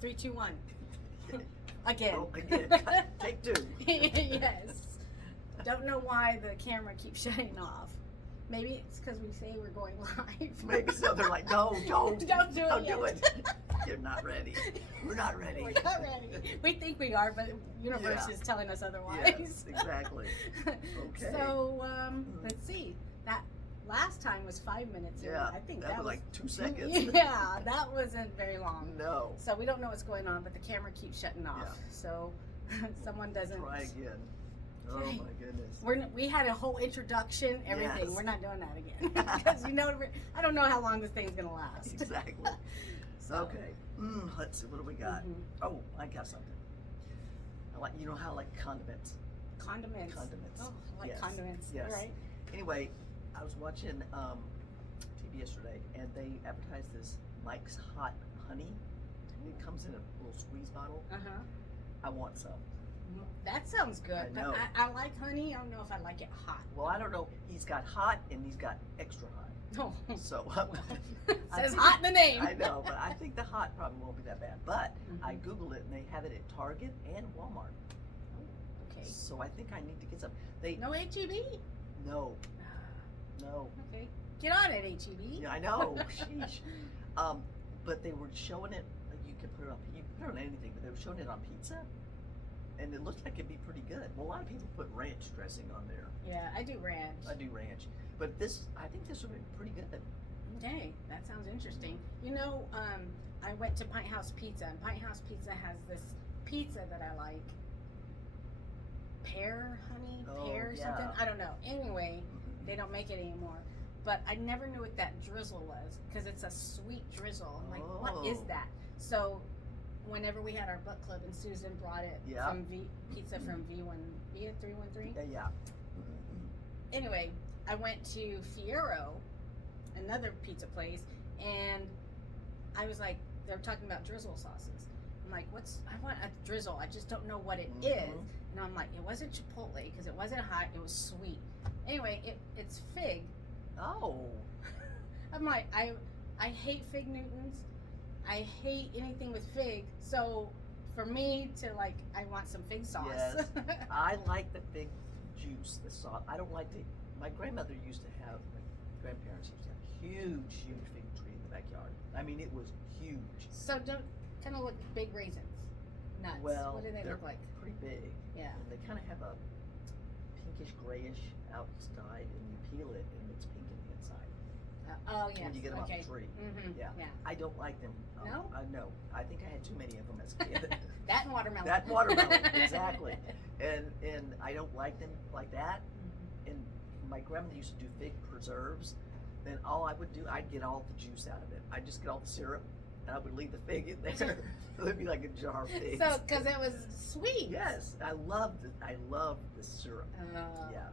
3, 2, 1. Again. Oh, again. Take 2. Yes. Don't know why the camera keeps shutting off. Maybe it's because we say we're going live. Maybe so. They're like, no, don't. Don't do it Don't yet. do it. You're not ready. We're not ready. We're not ready. We think we are, but the universe Yeah. is telling us otherwise. Yes, exactly. Okay. So, let's see. That last time was 5 minutes. and Yeah, I think that that was was like 2 seconds. Yeah, that wasn't very long. No. So we don't know what's going on, but the camera keeps shutting off. Yeah. So someone doesn't. Try again. Oh Okay. my goodness. We had a whole introduction, everything. Yes. We're not doing that again because I don't know how long this thing's gonna last. Exactly. So, Okay. Let's see. What do we got? mhm. Oh, I got something. I like. You know how I like condiments. Condiments. Condiments. Oh, I like Yes. condiments. Yes. All right. Anyway, I was watching TV yesterday, and they advertised this Mike's Hot Honey. It comes in a little squeeze bottle. Uh huh. I want some. That sounds good. I know. But I like honey. I don't know if I like it hot. Well, I don't know. He's got hot and he's got extra hot. Oh. So I Says think- hot in the name. I know, but I think the hot probably won't be that bad. But I Mhm. Googled it and they have it at Target and Walmart. Okay. So I think I need to get some. They No HEB. no, no. Okay. Get on it, HEB. Yeah, I know. Sheesh. But they were showing it. Like you could put it on. You can put it on anything, but they were showing it on pizza, and it looked like it'd be pretty good. Well, a lot of people put ranch dressing on there. Yeah, I do ranch. I do ranch, but I think this would be pretty good. Okay, that sounds interesting. You know, I went to Pint House Pizza, and Pint House Pizza has this pizza that I like. Pear honey, Oh, pear yeah. something. I don't know. Anyway, they don't make it anymore. But I never knew what that drizzle was because it's a sweet drizzle. I'm like, what is Oh. that? So, whenever we had our book club and Susan brought it Yeah. from pizza from V313. Yeah, yeah. Anyway, I went to Fiero, another pizza place, and I was like, they're talking about drizzle sauces. I'm like, I want a drizzle. I just don't know what it is. Mhm. And I'm like, it wasn't Chipotle because it wasn't hot. It was sweet. Anyway, it's fig. Oh. I'm like, I hate fig Newtons. I hate anything with fig. So for me to like, I want some fig sauce. Yes. I like the fig juice, the sauce. I don't like my grandmother used to have, my grandparents used to have a huge fig tree in the backyard. I mean, it was huge. So don't kind of look big raisins. Nuts. Well, What do they they're look like? pretty big. Yeah. And they kind of have a pinkish grayish outside, and you peel it, and it's pink in the inside. Oh yes. When you get them okay. off the tree. Mm-hmm. Yeah. Yeah. I don't like them. No? No. I think I had too many of them as a kid. That and watermelon. That and watermelon, exactly. And I don't like them like that. Mhm. And my grandmother used to do fig preserves. Then all I would do, I'd get all the juice out of it. I'd just get all the syrup, and I would leave the fig in there. It'd be like a jar of figs. So, because it was sweet. Yes, I love the syrup. Yeah,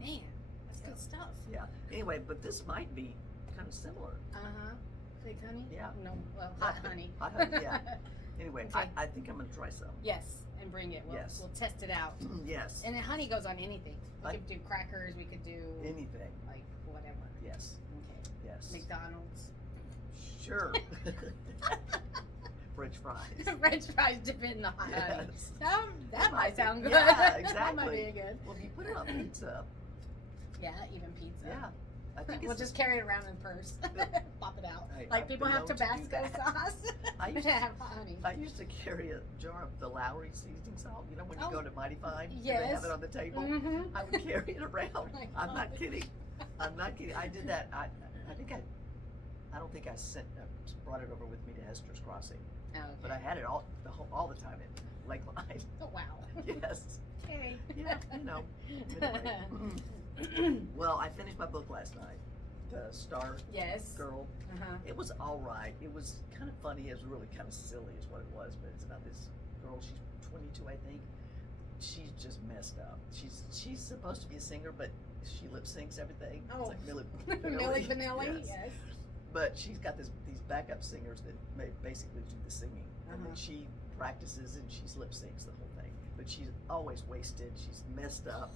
Man, that's Yeah. good stuff. yeah. Anyway, but this might be kind of similar. Uh-huh. Fig honey? Yeah. No, well, hot honey. Hot honey, yeah. Anyway, Okay. I think I'm gonna try some. Yes, and bring it. Yes. We'll test it out. Yes. And then honey goes on anything. We I- could do crackers. We could do Anything. like whatever. Yes. Okay. Yes. McDonald's. Sure. French fries. French fries dip in the hot honey. Yes. That might sound good. Yeah, That might exactly. be good. Well, if you put it on pizza, Yeah, even pizza. yeah, I think We'll it's just carry it around in purse. Pop it out. I've Like people been have known to do Tabasco that. sauce. I But used I to- have hot honey. I used to carry a jar of the Lowry seasoning salt. You know when you Oh. go to Mighty Fine, and they Yes. have it on the table. Mm-hmm. I would carry it around. my I'm not God. kidding. I'm not kidding. I did that. I think I don't think I brought it over with me to Hester's Crossing, Oh, okay. but I had it all the time in Lakeline. Oh, wow. Yes. Okay. Yeah. You know. Anyway. Well, I finished my book last night, The Star Yes. Girl. Uh-huh. It was all right. It was kind of funny. It was really kind of silly, is what it was. But it's about this girl. She's 22, I think. She's just messed up. She's supposed to be a singer, but she lip syncs everything. Oh. It's like Milli Milli Vanilli. Yes. Yes. But she's got these backup singers that basically do the singing, and then Uh-huh. she practices and she's lip syncs the whole thing. But she's always wasted. She's messed up.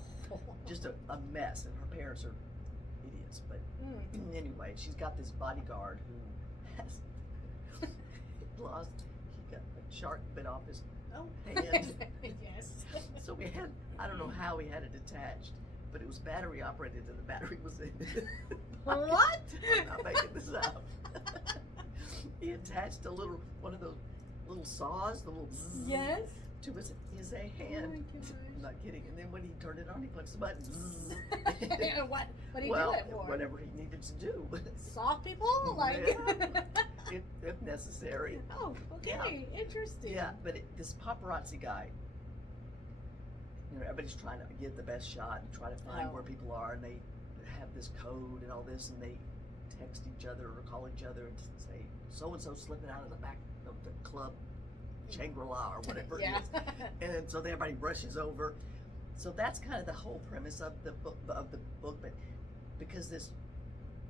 Just a mess, and her parents are idiots. But Mm. anyway, she's got this bodyguard who has lost. He got shark bit off his hand. Yes. So we had, I don't know how we had it attached, but it was battery operated and the battery was in it. What? I'm not making this up. He attached one of those little saws, the little zzz, Yes. to his Oh hand. my gosh. I'm not kidding. And then when he turned it on, he punched the button. Zzz. What do you well, do it for? whatever he needed to do. Soft people? Like. if necessary. Oh, okay. Interesting. Yeah, but this paparazzi guy, everybody's trying to get the best shot and try to find where people are, and they have this code and all this, and they text each other or call each other and say, so-and-so slipping out of the back of the club, Shangri-La or whatever Yeah. it is. And so everybody rushes over. So that's kind of the whole premise of the book, but because this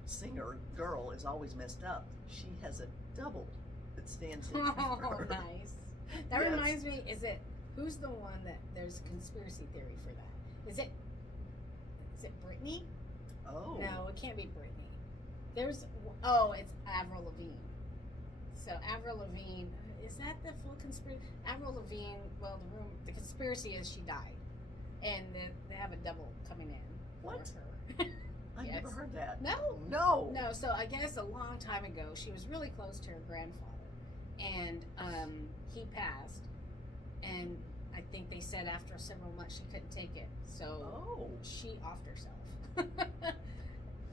singer girl is always messed up, she has a double that stands in for Oh, her. nice. That Yes. reminds me, who's the one that there's conspiracy theory for that? Is it Britney? Oh. No, it can't be Britney. It's Avril Lavigne. So Avril Lavigne, is that the full conspiracy? Avril Lavigne, well, the conspiracy is she died. And they have a double coming in. What? For her. I've Yes. never heard that. No. No. No, so I guess a long time ago, she was really close to her grandfather, and he passed, and I think they said after several months she couldn't take it, so Oh. she offed herself.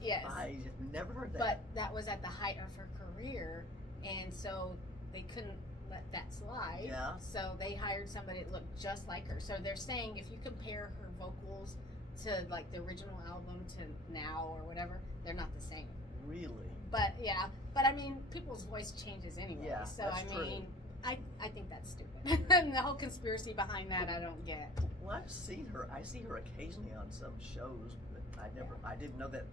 Yes, I have never heard that. but that was at the height of her career, and so they couldn't let that slide. Yeah. So they hired somebody that looked just like her. So they're saying if you compare her vocals to like the original album to now or whatever, they're not the same. Really? But yeah, but I mean, people's voice changes anyway. Yeah, so that's I true. mean, I think that's stupid. And the whole conspiracy behind that, I don't get. Well, I've seen her. I see her occasionally on some shows, but I didn't know that.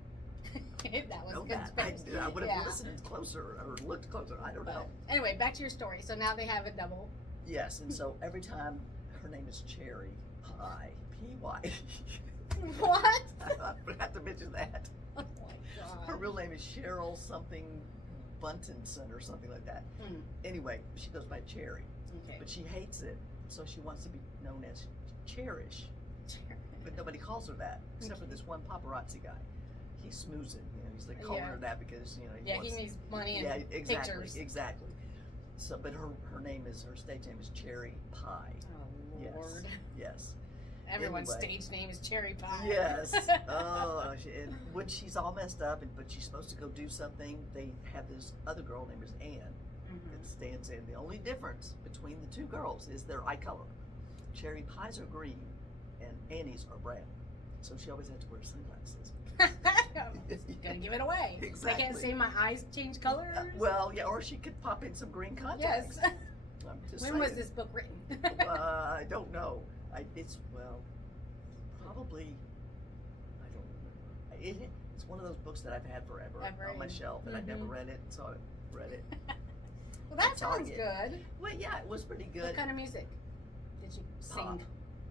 That was Know a that. conspiracy. I would have Yeah. listened closer or looked closer. I don't know. But anyway, back to your story. So now they have a double. Yes, and so every time her name is Cherry Pie, P-Y. What? I forgot to mention that. Oh my god. Her real name is Cheryl something Buntinson or something like that. Hmm. Anyway, she goes by Cherry, Okay. but she hates it, so she wants to be known as Cherish. But nobody calls her that, except for this one paparazzi guy. He's smoozing, he's like calling her that because, he Yeah, wants, he needs money and yeah, exactly, pictures. exactly. So, but her stage name is Cherry Pie. Oh Lord. Yes. Everyone's Anyway. stage name is Cherry Pie. Yes. Oh, and when she's all messed up, but she's supposed to go do something, they have this other girl named Anne that stands in. The only difference between the two girls is their eye color. Cherry Pies are green, and Annie's are brown. So she always has to wear sunglasses. Gonna give it away. Exactly. I can't say my eyes change colors. Well, yeah, or she could pop in some green contacts. Yes. I'm just When was saying. this book written? I don't know. Probably, I don't remember. It's one of those books that I've had forever on my shelf, and I never read it, so I read it. Well, that sounds Target. good. Well, yeah, it was pretty good. What kind of music did you Pop. sing?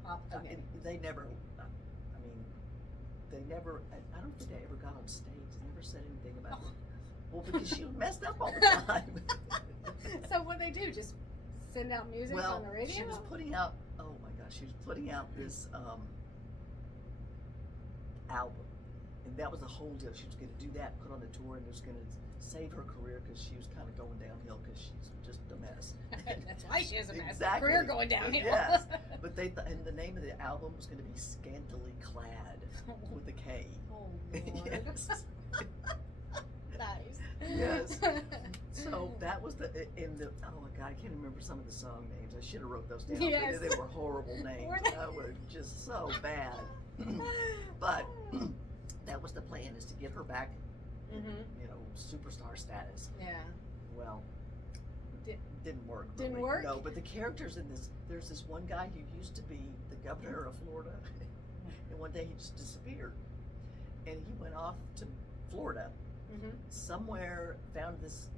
Pop. Okay. And they never, I don't think they ever got on stage. They never said anything about it. Well, because she was messed up all the time. So what they do? Just send out music on the radio? She was putting out, oh my gosh, she was putting out this album. And that was the whole deal. She was going to do that, put on a tour, and it was going to save her career because she was kind of going downhill because she's just a mess. That's why she is a mess. Exactly. Career going downhill. Yes. But and the name of the album was going to be Scantily Clad with a K. Oh, Lord. Yes. Nice. Yes. So that was oh my God, I can't remember some of the song names. I should have wrote those down. Yes. They were horrible names. Were they? They were just so bad. But that was the plan, is to get her back, superstar status. Yeah. Well, didn't work. Didn't really. work? No, but the characters in this, there's this one guy who used to be the governor of Florida, and one day he just disappeared. And he went off to Florida, somewhere, found this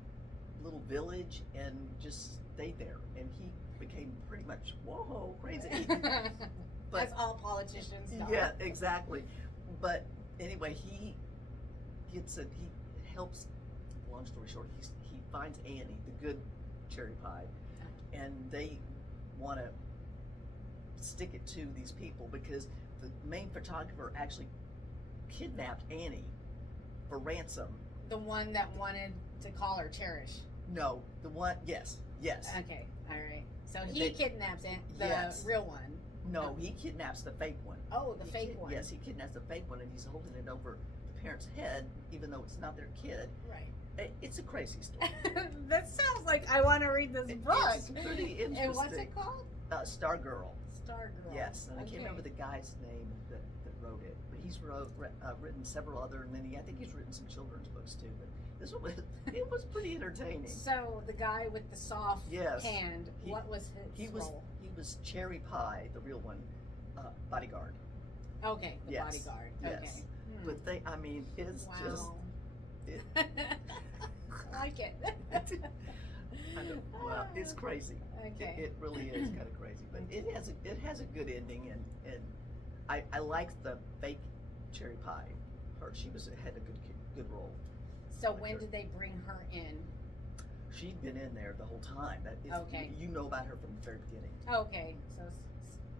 little village, and just stayed there. And he became pretty much, whoa, crazy. But, as all politicians do. yeah, exactly. But anyway, he helps, long story short, he finds Annie, the good Cherry Pie, and they want to stick it to these people because the main photographer actually kidnapped Annie for ransom. The one that wanted to call her Cherish. No, the one. Yes. Okay, all right. So And he they- kidnaps the Yes. real one. No, he kidnaps the fake one. Oh, the He fake one. Yes, he kidnaps the fake one, and he's holding it over the parent's head, even though it's not their kid. Right. It's a crazy story. That sounds like I want to read this book. It's pretty interesting. And what's it called? Stargirl. Stargirl. Yes, and I Okay. can't remember the guy's name that wrote it, but he's written several other, and then I think he's written some children's books too. But this one, it was pretty entertaining. So the guy with the soft Yes. hand, He- what was his He was role? Cherry Pie, the real one, bodyguard. Okay, the Yes. bodyguard. Yes. Okay. Hmm. But it's just. Wow. It- I like it. I know, well, it's crazy. Okay. It really is kind of crazy, but it has a good ending, and I liked the fake Cherry Pie. She had a good role. So when did they bring her in? She'd been in there the whole time. Okay. You know about her from the very beginning. Okay, so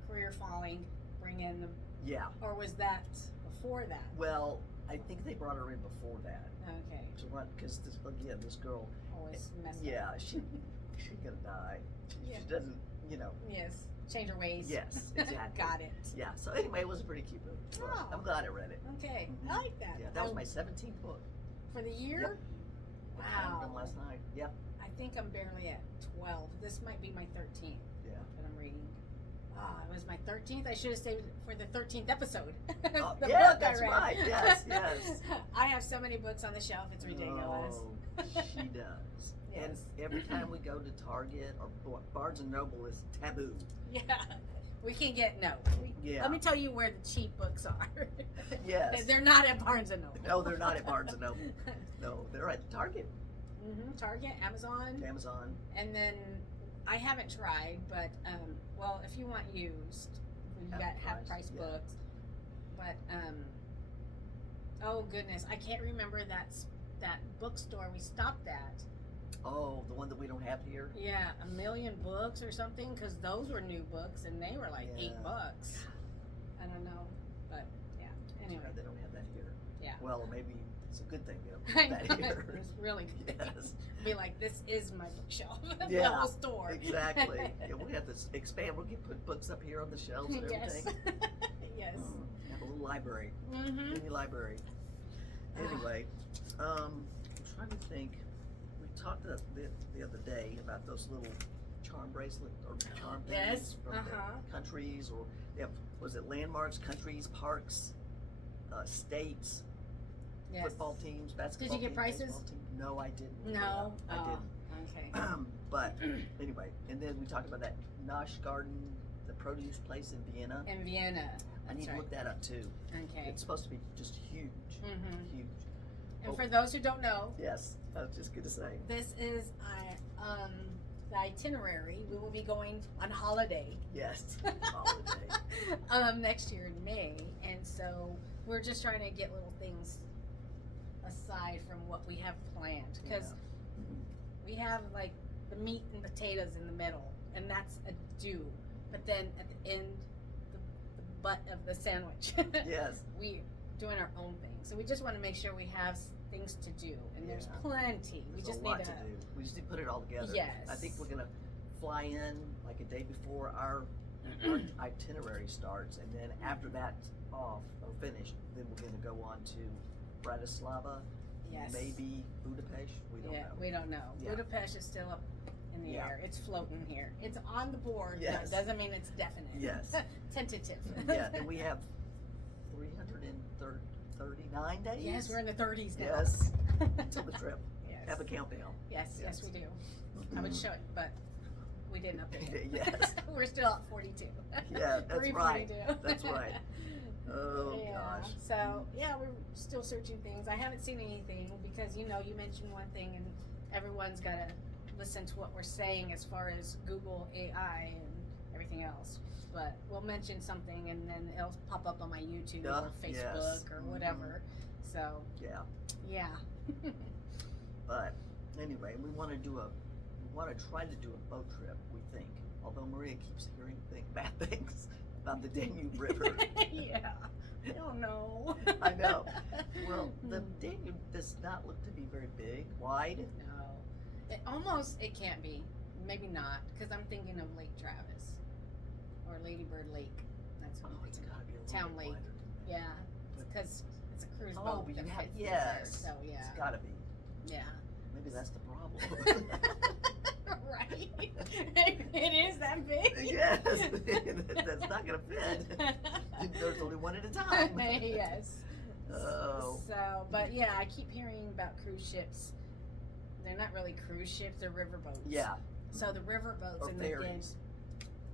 career falling, bring in the, Yeah. or was that before that? Well, I think they brought her in before that Okay, to run because this girl. always messed Yeah, up. she's gonna die. Yeah. She doesn't, Yes, change her ways. Yes, exactly. Got it. Yeah. So anyway, it was a pretty cute book. So Oh. I'm glad I read it. Okay, Mhm. I like that. Yeah, that was my 17th book. for the year. I found them Wow. last night. Yep. I think I'm barely at 12. This might be my 13th Yeah. that I'm reading. It was my 13th. I should have saved it for the 13th episode. Oh, The yeah, book that's I read. right. Yes. I have so many books on the shelf. It's ridiculous. Oh, she does. Yes. And every time we go to Target or Barnes and Noble is taboo. Yeah. We can get Yeah. Let me tell you where the cheap books are. Yes. They're not at Barnes and Noble. No, they're not at Barnes and Noble. No, they're at Target, Target, Amazon, Amazon. and then I haven't tried, but well, if you want used, you got half price yeah. books. But oh goodness, I can't remember that bookstore we stopped at. Oh, the one that we don't have here. Yeah, A Million Books or something, because those were new books and they were like Yeah. $8. I don't know, but yeah. Anyway, They don't have that here. yeah. Well, maybe it's a good thing they I don't have know, that here. it's really good. Yes. Be like, this is my bookshelf. The Yeah, whole store. Exactly. Yeah, we'll have to expand. We'll put books up here on the shelves and Yes. everything. Yes. Have a little library. Mm-hmm. Mini library. Anyway, I'm trying to think. We talked the other day about those little charm bracelet or charm things Yes, from the countries, or was it landmarks, countries, parks, states, Yes. football teams, basketball get teams, prices? baseball team? No, I didn't. No. I Oh, didn't. okay. But anyway, and then we talked about that Nosh Garden, the produce place in Vienna. In Vienna. I need That's to look that up too. Okay. It's supposed to be just huge, Mm-hmm. huge. And for those who don't know, Yes, I was just gonna say. this is the itinerary. We will be going on holiday. Yes, holiday. Next year in May, and so we're just trying to get little things aside from what we have planned because we have like the meat and potatoes in the middle, and that's a do. But then at the end, the butt of the sandwich, Yes. we doing our own thing. So we just want to make sure we have things to do, and there's Yeah. plenty. We There's just a lot need to do. We just need to put it all together. Yes. I think we're gonna fly in like a day before our itinerary starts, and then after that's off or finished, then we're gonna go on to Bratislava, Yes. maybe Budapest. We don't know. We don't know. Yeah. Budapest is still up in the Yeah. air. It's floating here. It's on the board, Yes. but it doesn't mean it's definite. Yes. Tentative. Yeah, and we have 339 days. Yes, we're in the 30s now. Yes, until the trip. Yes. Have a countdown. Yes, Yes. we do. I would show it, but we didn't update it. Yes. We're still at 42. Yeah, that's right. 342. That's right. Oh Yeah. gosh. So yeah, we're still searching things. I haven't seen anything because you mentioned one thing, and everyone's got to listen to what we're saying as far as Google AI and everything else. But we'll mention something, and then it'll pop up on my YouTube or Yes. Facebook or whatever. So Yeah, yeah. but anyway, we want to do a want to try to do a boat trip, we think. Although Maria keeps hearing bad things about the Danube River. Yeah. I don't know. I know. Well, the Danube does not look to be very big, wide. No. It can't be. Maybe not, because I'm thinking of Lake Travis or Lady Bird Lake. That's what I'm It's thinking got to be a little Town bit Lake. wider than that. Yeah, because it's a cruise Oh, boat but that you have, fits in yes. there. So yeah, It's got to be. yeah. Maybe that's the problem. Right. It is that big. Yes. That's not going to fit. There's only one at a time. Yes. Oh. So, but yeah, I keep hearing about cruise ships. They're not really cruise ships; they're river boats. Yeah. So the river boats Or and ferries.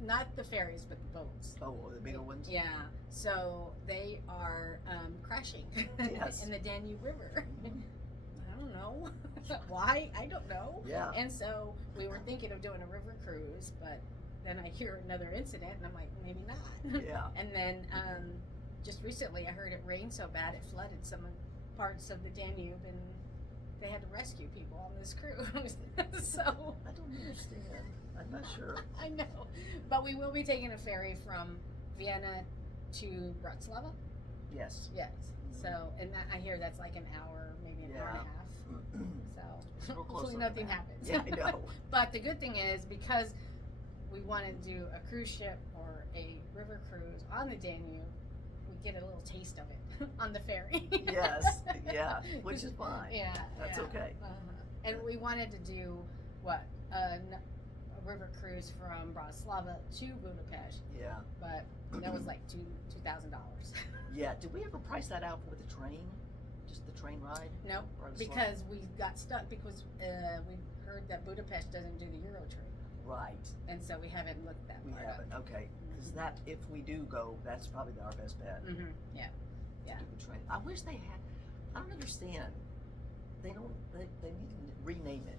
not the ferries, but the boats. Oh, the bigger ones? Yeah. So they are crashing Yes. in the Danube River. I don't know why. I don't know. Yeah. And so we were thinking of doing a river cruise, but then I hear another incident, and I'm like, maybe not. Yeah. And then just recently, I heard it rained so bad it flooded some parts of the Danube, and they had to rescue people on this cruise. So I don't understand. I'm not sure. I know, but we will be taking a ferry from Vienna to Bratislava. Yes. Yes. So, and that, I hear that's like an hour, maybe an hour and a half. It's So real close hopefully on nothing that. happens. Yeah, I know. But the good thing is, because we want to do a cruise ship or a river cruise on the Danube, we get a little taste of it on the ferry. Yes, yeah, which is fine. Yeah, That's yeah. okay. And we wanted to do what a river cruise from Bratislava to Budapest, Yeah. but that was like $2,000. Yeah. Did we ever price that out with the train? Just the train ride? Nope, Bratislava? because we got stuck because we heard that Budapest doesn't do the Euro trip, Right. and so we haven't looked that We far haven't. Okay. Because that, if we do go, that's probably our best bet. Mm-hmm. Yeah. Yeah. To do the train. I wish they had. I don't understand. They don't. They need to rename it.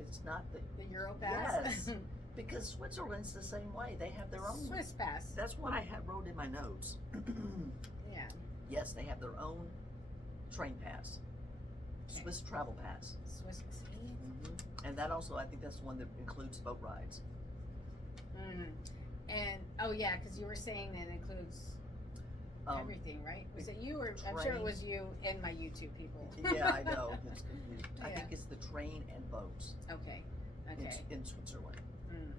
It's not the. The Euro Pass. Yes. Because Switzerland's the same way. They have their own. Swiss Pass. That's what I wrote in my notes. Yeah. Yes, they have their own train pass. Okay. Swiss travel pass. Swiss. And that also, I think that's the one that includes boat rides. Mm. And oh yeah, because you were saying that includes everything, right? Was it you or I'm sure it train. was you and my YouTube people. Yeah, I know. It's confused. I Yeah. think it's the train and boats Okay. Okay. in Switzerland. Mm.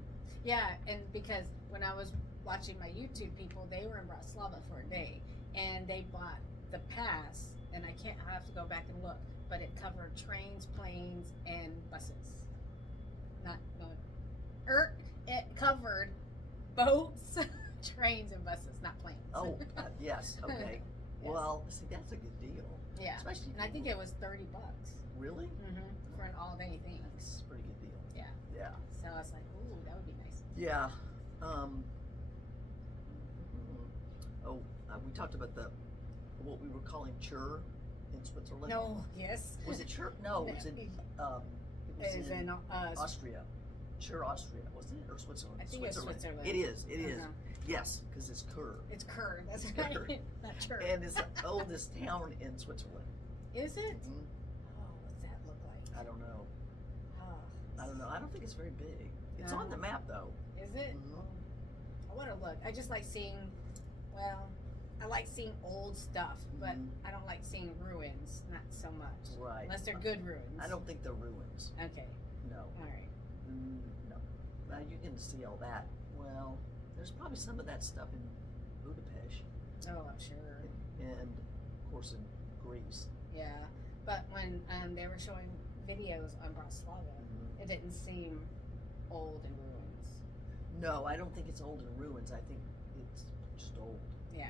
Yeah, and because when I was watching my YouTube people, they were in Bratislava for a day, and they bought the pass, and I have to go back and look, but it covered trains, planes, and buses. It covered boats, trains, and buses, not planes. Oh, yes. Okay. Yes. Well, see, that's a good deal. Yeah, Especially. and I think it was $30. Really? For an all-day thing. That's a pretty good deal. Yeah. Yeah. So I was like, ooh, that would be nice. Yeah. We talked about what we were calling Chur in Switzerland. No, yes. Was it Chur? No, it was in. It was Is in in Austria. Chur, Austria, wasn't it, or Switzerland? I think it's Switzerland. It is. It is. Uh-huh. Yes, because it's Chur, It's Kerr, that's It's right. Kerr. Not Chur. and it's the oldest town in Switzerland. Is it? Mhm. Oh, what's that look like? I don't know. Oh, I don't know. I don't think it's very big. It's No. on the map though. is it? Mhm. I want to look. I just like seeing, well, I like seeing old stuff, but Mhm. I don't like seeing ruins, not so much. Right. Unless they're good ruins. I don't think they're ruins. Okay, No. all right. No. Now you can see all that. Well, there's probably some of that stuff in Budapest, Oh, I'm sure. and of course in Greece. Yeah, but when they were showing videos on Bratislava, it didn't seem old in ruins. No, I don't think it's old in ruins. I think it's just old. Yeah,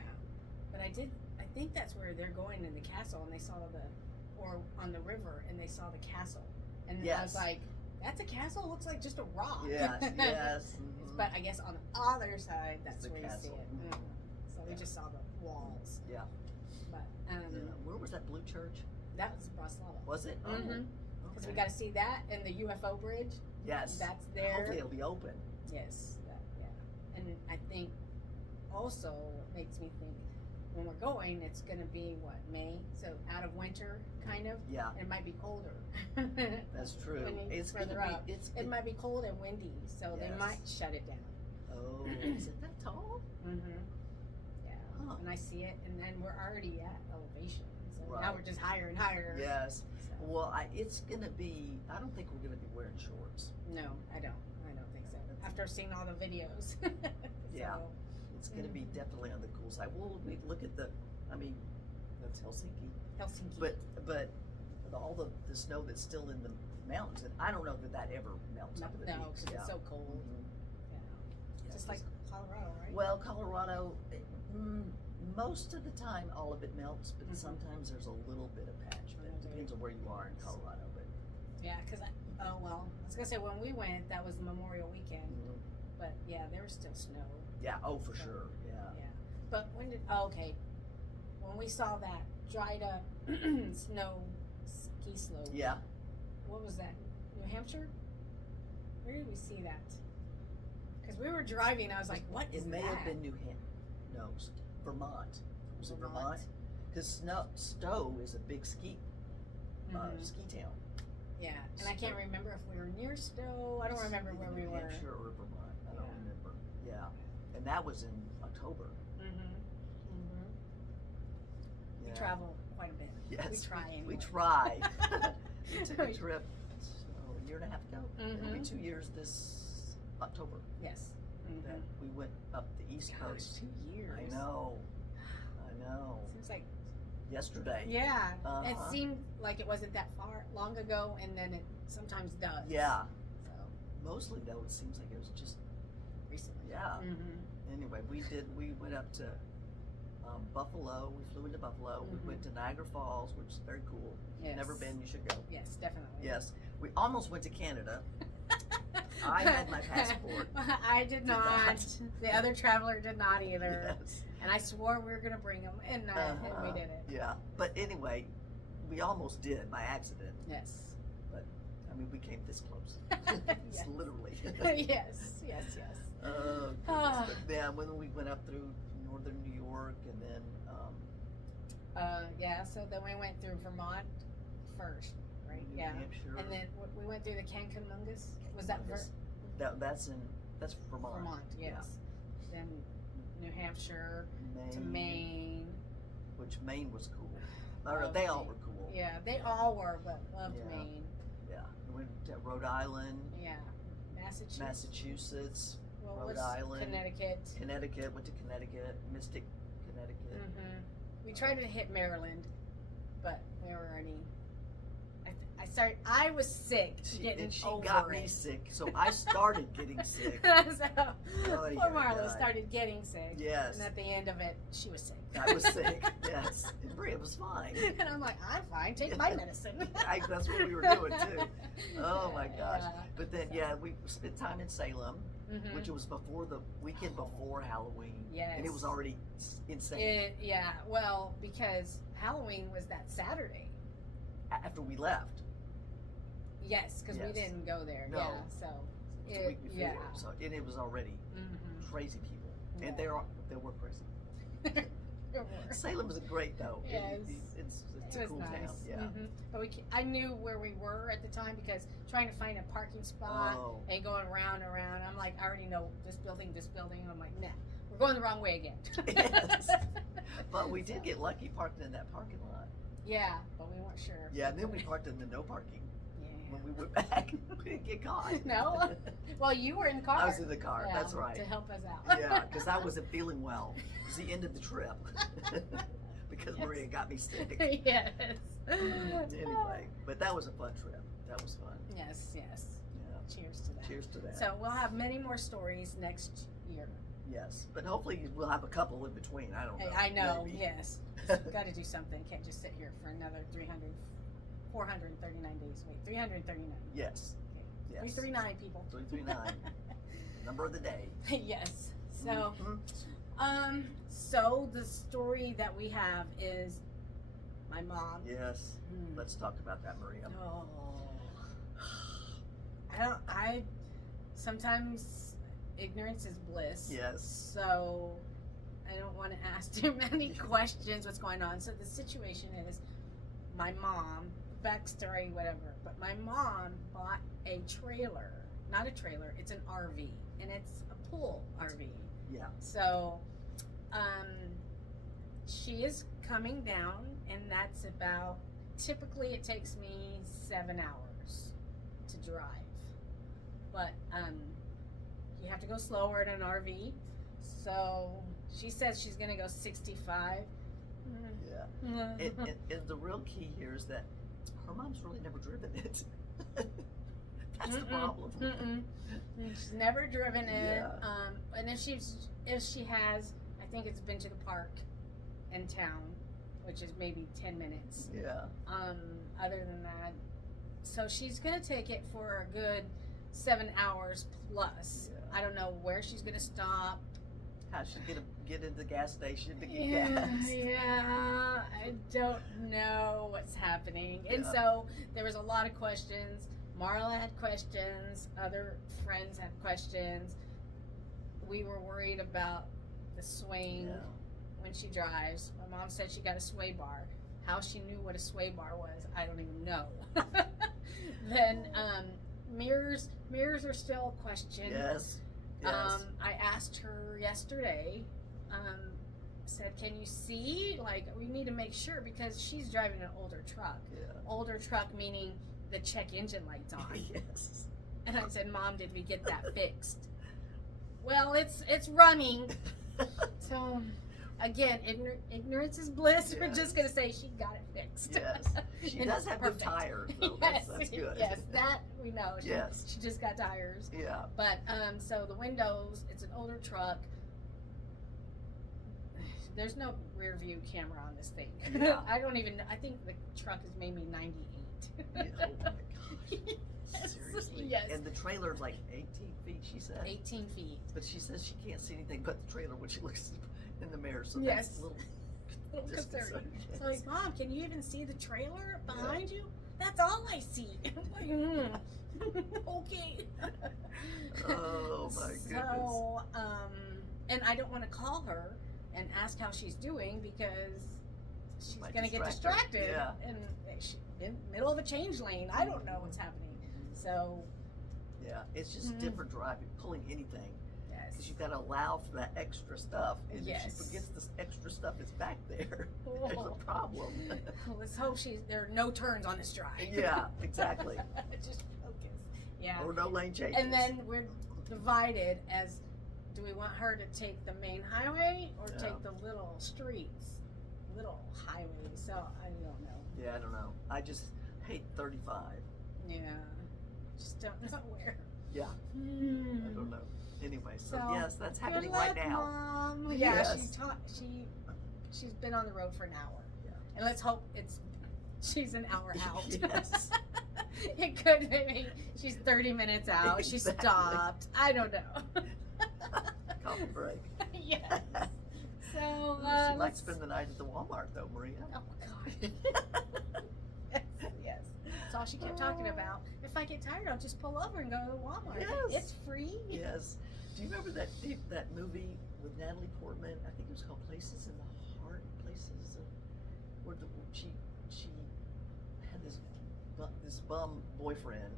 but I think that's where they're going in the castle, and they saw or on the river, and they saw the castle, and I was Yes. like, that's a castle? It looks like just a rock. Yes, yes. mhm. But I guess on the other side, that's the where you see castle. it. Mhm. So we Yeah. just saw the walls. Yeah. But Yeah. Where was that blue church? that was Bratislava. Was it? Because okay. we got to see that and the UFO bridge. Yes. That's there. Hopefully it'll be open. Yes, yeah. And I think also what makes me think when we're going, it's gonna be what, May? So out of winter, kind of. Yeah, It might be colder. that's true. When you It's further gonna up, be. it might be cold and windy, so they Yes. might shut it down. Oh, is it that tall? Mm-hmm. Yeah. Huh. And I see it, and then we're already at elevation, so now Right. we're just higher and higher. Yes. So, Well, it's gonna be. I don't think we're gonna be wearing shorts. no, I don't think so. After seeing all the videos. Yeah. So, It's gonna be definitely on the cool side. Well, we look at the. I mean, that's Helsinki. Helsinki. But all the snow that's still in the mountains, and I don't know that ever melts up in the no, peaks. because it's so cold. Mhm. Yeah. Yeah, Just like Colorado, right? well, Colorado, most of the time all of it melts, but Mhm. sometimes there's a little bit of patch. But it depends on where you are in Colorado. But Yeah, because I was gonna say when we went, that was Memorial Weekend, but yeah, there was still snow. yeah, oh for So, sure, yeah. Yeah, but when we saw that dried up snow ski slope, Yeah, what was that? New Hampshire? Where did we see that? Because we were driving, I was like, "What is it may that?" have been Vermont. Was it Vermont? Vermont? Because Stowe is a big ski Mhm. ski town. Yeah, and I can't remember if we were near Stowe. I don't remember Either where we New were. Hampshire or Vermont. I don't Yeah. remember. Yeah, and that was in October. We Yeah. travel quite a bit. Yes, We try anyway. We tried. We took a trip a year and a half ago. It'll be Mhm. 2 years this October. Yes. That we went up the East Gosh, Coast. 2 years. I know. Seems like Yesterday. yeah. It Uh-huh. seemed like it wasn't that far long ago, and then it sometimes does. Yeah. So Mostly though, it seems like it was just recently. yeah. Mm-hmm. Anyway, we went up to Buffalo. We flew into Buffalo. Mhm. We went to Niagara Falls, which is very cool. Yes. Never been. You should go. Yes, definitely. Yes. We almost went to Canada. I had my passport. I did not. not. The other traveler did not either. Yes. And I swore we were gonna bring them, and we didn't. Yeah. But anyway, we almost did by accident. Yes. I mean, we came this close. Yes. Literally. yes. Oh, Ah. goodness. But yeah, when we went up through northern New York and then Yeah. So then we went through Vermont first, right? New Yeah. Hampshire. And then we went through the Cancunmungus. Was that that's Vermont. Vermont? Yes. Then New Hampshire Maine, to Maine. which Maine was cool. Or Loved they all Maine. were cool. Yeah, they all were, but loved Yeah. Maine. Yeah. We went to Rhode Island, Yeah. Massachusetts. Massachusetts, Well, Rhode what's Island, Connecticut. Connecticut. Went to Connecticut, Mystic, Connecticut. Mm-hmm. We tried to hit Maryland, but we were already. I was sick getting She over got it. me sick, so I started getting sick. So Ay, poor ay, Marla ay. started getting sick. Yes. And at the end of it, she was sick. I was sick. Yes, and Bria was fine. And I'm like, I'm fine. Take my medicine. That's what we were doing too. Oh my gosh! Yeah. But then, yeah, we spent time in Salem, Mhm. which was before the weekend before Halloween, Yes. and it was already insane. Yeah. Well, because Halloween was that Saturday. After we left, Yes, because we Yes. didn't go there. No. Yeah. So. it was the week before, Yeah. so and it was already Mm-hmm. crazy people, Yeah. and they were crazy. There were. Salem was great though. Yes. It's It a was cool nice. town. Yeah. Mhm. But I knew where we were at the time because trying to find a parking spot Oh. and going around and around. I'm like, I already know this building. I'm like, nah, we're going the wrong way again. Yes. But we did get lucky parking in that parking lot. Yeah, but we weren't sure. Yeah, and then we parked in the no parking Yeah. when we went back. We didn't get caught. No? Well, you were in the car. I was in the car. Yeah, That's right. To help us out. Yeah, because I wasn't feeling well. It was the end of the trip. Because Yes. Maria got me sick. Yes. Anyway, but that was a fun trip. That was fun. Yes. Yeah. Cheers to that. Cheers to that. So we'll have many more stories next year. Yes, but hopefully we'll have a couple in between. I don't know. I know, Maybe. yes. Got to do something. Can't just sit here for another 439 days. Wait, 339. Yes. Yes. 339 people. 339. Number of the day. Yes. So, Mhm. so the story that we have is my mom. Yes. Hmm. Let's talk about that, Maria. Oh. I sometimes ignorance is bliss. Yes. So, I don't want to ask too many questions. What's going on? So the situation is, my mom, backstory, whatever. But my mom bought a trailer, not a trailer. It's an RV, and it's a pool RV. Yeah. So, she is coming down, and that's about. Typically, it takes me 7 hours to drive, but you have to go slower in an RV. So she says she's gonna go 65. Yeah. And the real key here is that her mom's really never driven it. That's the problem. She's never driven it. Yeah. And if she has, I think it's been to the park in town, which is maybe 10 minutes. Yeah. Other than that, so she's gonna take it for a good 7 hours plus. Yeah. I don't know where she's gonna stop. How she get into the gas station to get Yeah, gas. yeah, I don't know what's happening. And Yeah. so there was a lot of questions. Marla had questions. Other friends had questions. We were worried about the swaying Yeah. when she drives. My mom said she got a sway bar. How she knew what a sway bar was, I don't even know. Then mirrors are still a question. Yes. Yes. I asked her yesterday, said, can you see? Like, we need to make sure because she's driving an older truck. Yeah. Older truck meaning the check engine light's on. Yes. And I said, Mom, did we get that fixed? Well, it's running. So, again, ignorance is bliss. We're Yes. just going to say she got it fixed. Yes. She And does it's have good perfect. tires, though. Yes, That's good. yes, that we know. Yes. She just got tires. Yeah. But so the windows, it's an older truck. There's no rear view camera on this thing. Yeah. I don't even. I think the truck is maybe 98. Yeah. Oh my gosh. Yes. Seriously. Yes. And the trailer's like 18 feet, she said. 18 feet. But she says she can't see anything but the trailer when she looks in the mirror. So Yes. that's a little Little concerning. disconcerting. So like, Mom, can you even see the trailer behind you? That's all I see. I'm like, okay. Oh my goodness. So, and I don't want to call her and ask how she's doing because she's Might gonna get distract her. distracted. Yeah. And she, in the middle of a change lane, I don't know what's happening. So, Yeah, it's just Mhm. different driving, pulling anything. yes. Because you've got to allow for that extra stuff. And if Yes. she forgets this extra stuff is back there, there's Oh. a problem. Let's hope there are no turns on this drive. Yeah, exactly. Just focus. Yeah. Or no lane changes. And then we're divided as, do we want her to take the main highway or Yeah. take the little streets, little highways? So I don't know. Yeah, I don't know. I just hate 35. Yeah, just don't know where. Yeah, I don't know. Anyway, so, So, yes, that's Good happening luck, right now. Mom. Yeah, Yes. she's been on the road for an hour. Yeah. And let's hope she's an hour out. Yes. It could be she's 30 minutes out. She Exactly. stopped. I don't know. Coffee break. Yes. So She might let's spend the night at the Walmart, though, Maria. Oh God. Yes, yes. That's all she kept talking about. If I get tired, I'll just pull over and go to Walmart. Yes. It's free. Yes. Do you remember that movie with Natalie Portman? I think it was called Places in the Heart. Places, where she had this bum boyfriend,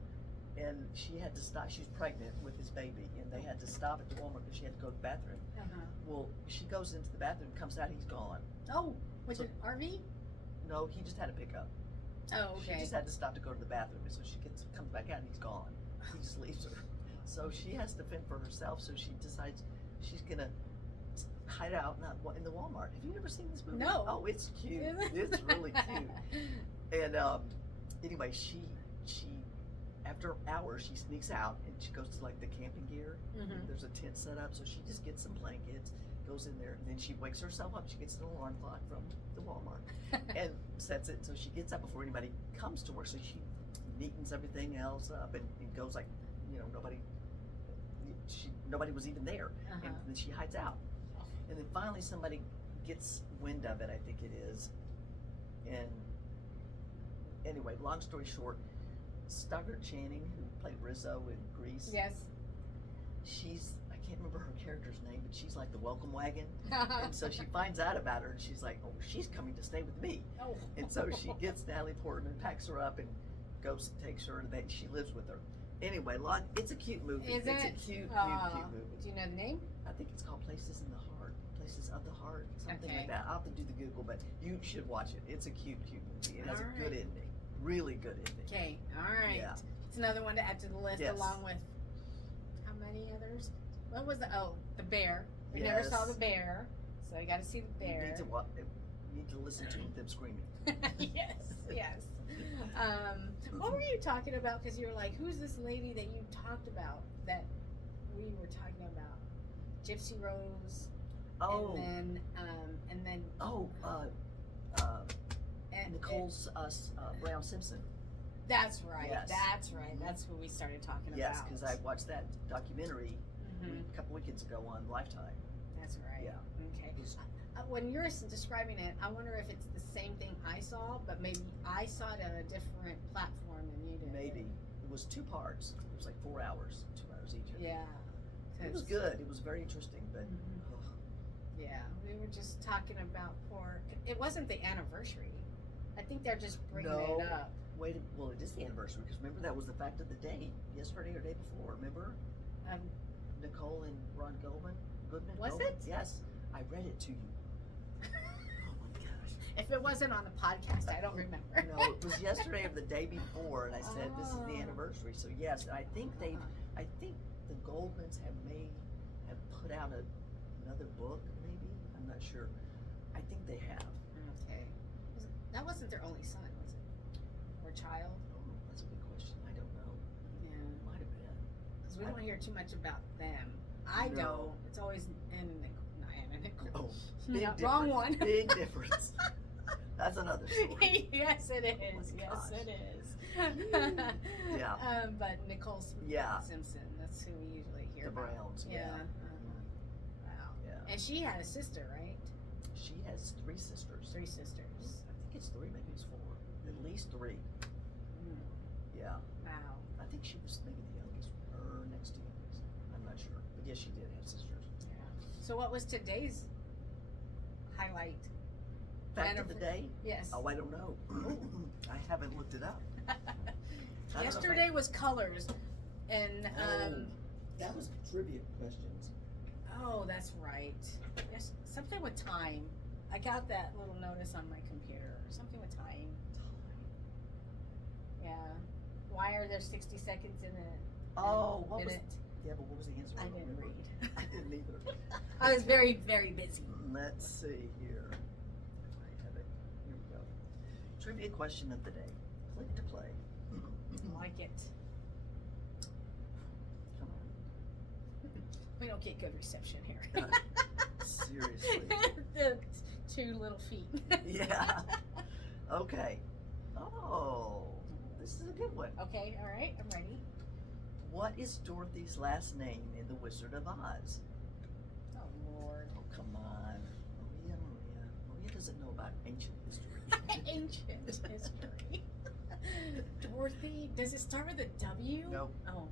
and she had to stop. She was pregnant with his baby, and they had to stop at the Walmart because she had to go to the bathroom. Uh-huh. Well, she goes into the bathroom, comes out, he's gone. Oh, was So- it RV? No, he just had a pickup. Oh, She okay. just had to stop to go to the bathroom, and so she comes back out, and he's gone. He just leaves her. So she has to fend for herself. So she decides she's gonna hide out in the Walmart. Have you ever seen this movie? No. Oh, it's cute. It's really cute. And anyway, she after hours she sneaks out and she goes to like the camping gear. Mhm. There's a tent set up, so she just gets some blankets, goes in there, and then she wakes herself up. She gets an alarm clock from the Walmart and sets it so she gets up before anybody comes to her. So she neatens everything else up and goes like, nobody was even there. Uh-huh. And then she hides out. And then finally somebody gets wind of it, I think it is. And anyway, long story short, Stockard Channing, who played Rizzo in Grease, Yes. I can't remember her character's name, but she's like the welcome wagon. And so she finds out about her, and she's like, oh, she's coming to stay with me. Oh. And so she gets Natalie Portman, packs her up, and goes and takes her, and then she lives with her. Anyway, it's a cute movie. Is it's it? a cute movie. Do you know the name? I think it's called Places in the Heart. Places of the Heart, something Okay. like that. I'll have to do the Google, but you should watch it. It's a cute movie. It has a All good right. ending. Really good ending. Okay, all right. Yeah. It's another one to add to the list, Yes. along with how many others? What was the bear? We never saw the bear, so you got to see the You bear. need to listen to them screaming. Yes, yes. What were you talking about? Because you were like, who's this lady that you talked about that we were talking about? Gypsy Rose. Oh, And then and Nicole's Brown Simpson. that's right. Yes. That's right. That's who we started talking Yes, about. because I watched that documentary Mhm. a couple weekends ago on Lifetime. That's right. Yeah. Okay. It was- When you're describing it, I wonder if it's the same thing I saw, but maybe I saw it on a different platform than you did. Maybe it was 2 parts. It was like 4 hours, 2 hours each. Yeah. It was good. It was very interesting, but Mhm. ugh, Yeah, we were just talking about poor. It wasn't the anniversary. I think they're just bringing No. it up. well, it is the anniversary because remember that was the fact of the day, yesterday or day before. Remember Um, Nicole and Ron Goldman? Goodman. Was Goldman? it? Yes, I read it to you. Oh my gosh. if it wasn't on the podcast, I don't remember. No, it was yesterday or the day before, and I said this is the Oh. anniversary. So yes, I think I think the Goldmans have put out another book, maybe. I'm not sure. I think they have. Okay. That wasn't their only son, was it? Or child? Oh, that's a good question. I don't know. Yeah. Might have been. Because we don't hear too much about them. I No. don't. It's always not Anna Nicole. Oh, No, big wrong difference. one. Big difference. That's another story. Yes, it is. Oh my Yes, gosh. it is. Yeah. But Nicole Yeah. Simpson, that's who we usually hear The about. Browns. Yeah. Yeah. Wow. Yeah. And she had a sister, right? She has 3 sisters. 3 sisters. I think it's 3, maybe it's 4. At least 3. Mm. Yeah. Wow. I think she was maybe the youngest, or next to youngest. I'm not sure. But yes, she did have sisters. Yeah. So what was today's highlight? Fact of the day? Yes. Oh, I don't know. I haven't looked it up. I don't know if Yesterday was colors, and that was trivia questions. oh, that's right. Yes, something with time. I got that little notice on my computer. Something with time. Yeah. Why are there 60 seconds in a Oh, what was? minute? Yeah, but what was the answer? I don't didn't remember. read. I didn't either. I was very, very busy. Let's see here. I have it. Here we go. Trivia question of the day. Click to play. I like it. Come on. We don't get good reception here. Seriously. The 2 little feet. Yeah. Okay. Oh, this is a good one. Okay, all right, I'm ready. What is Dorothy's last name in The Wizard of Oz? Oh, Lord. Oh, come on. Maria. Maria doesn't know about ancient history. Ancient history. Dorothy. Does it start with a W? No. Oh.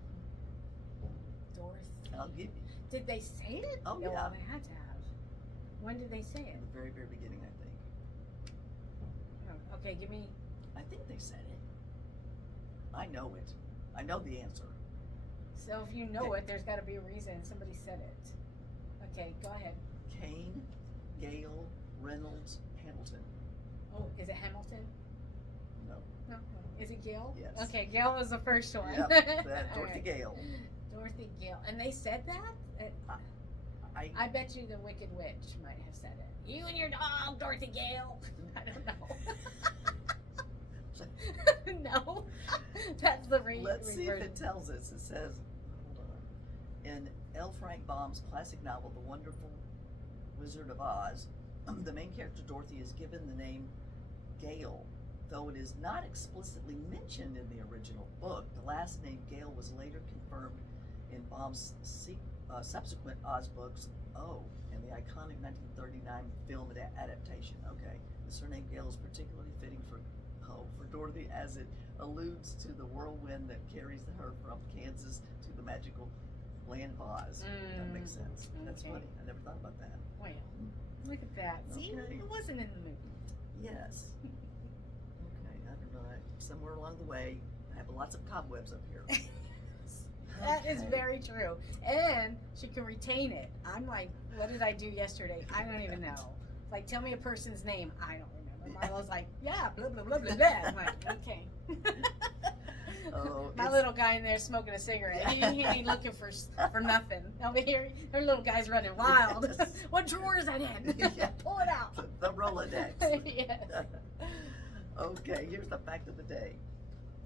Dorothy. I'll give you. Did they say it? Oh, Well, yeah. they had to have. When did they say it? In the very, very beginning, I think. Oh, okay, give me. I think they said it. I know it. I know the answer. So if you know it, there's got to be a reason somebody said it. Okay, go ahead. Kane, Gale, Reynolds, Hamilton. Oh, is it Hamilton? No. No. Is it Gail? Yes. Okay, Gail was the first one. Yep, that All Dorothy right. Gale. Dorothy Gale. And they said that? I bet you the Wicked Witch might have said it. You and your dog, Dorothy Gale. I don't know. No. That's the Let's see if reversion. it tells us. It says, hold on. In L. Frank Baum's classic novel, The Wonderful Wizard of Oz, the main character Dorothy is given the name Gale. Though it is not explicitly mentioned in the original book, the last name Gale was later confirmed in Baum's subsequent Oz books, and the iconic 1939 film adaptation. Okay, the surname Gale is particularly fitting for Dorothy, as it alludes to the whirlwind that carries her from Kansas to the magical Bland pause. That makes sense. That's okay. funny. I never thought about that. Well, look at that. See, Okay. it wasn't in the movie. Yes. Okay, I don't know. Somewhere along the way, I have lots of cobwebs up here. That is Okay. very true. And she can retain it. I'm like, what did I do yesterday? I don't even know. Like, tell me a person's name. I don't remember. Marlo's like, yeah, blah, blah, blah, blah, blah. I'm like, okay. Oh, My it's- little guy in there smoking a cigarette. He ain't looking for nothing. Over here, her little guy's running wild. Yes. What drawer is that in? Yeah. Pull it out. The Rolodex. Yes. Okay, here's the fact of the day.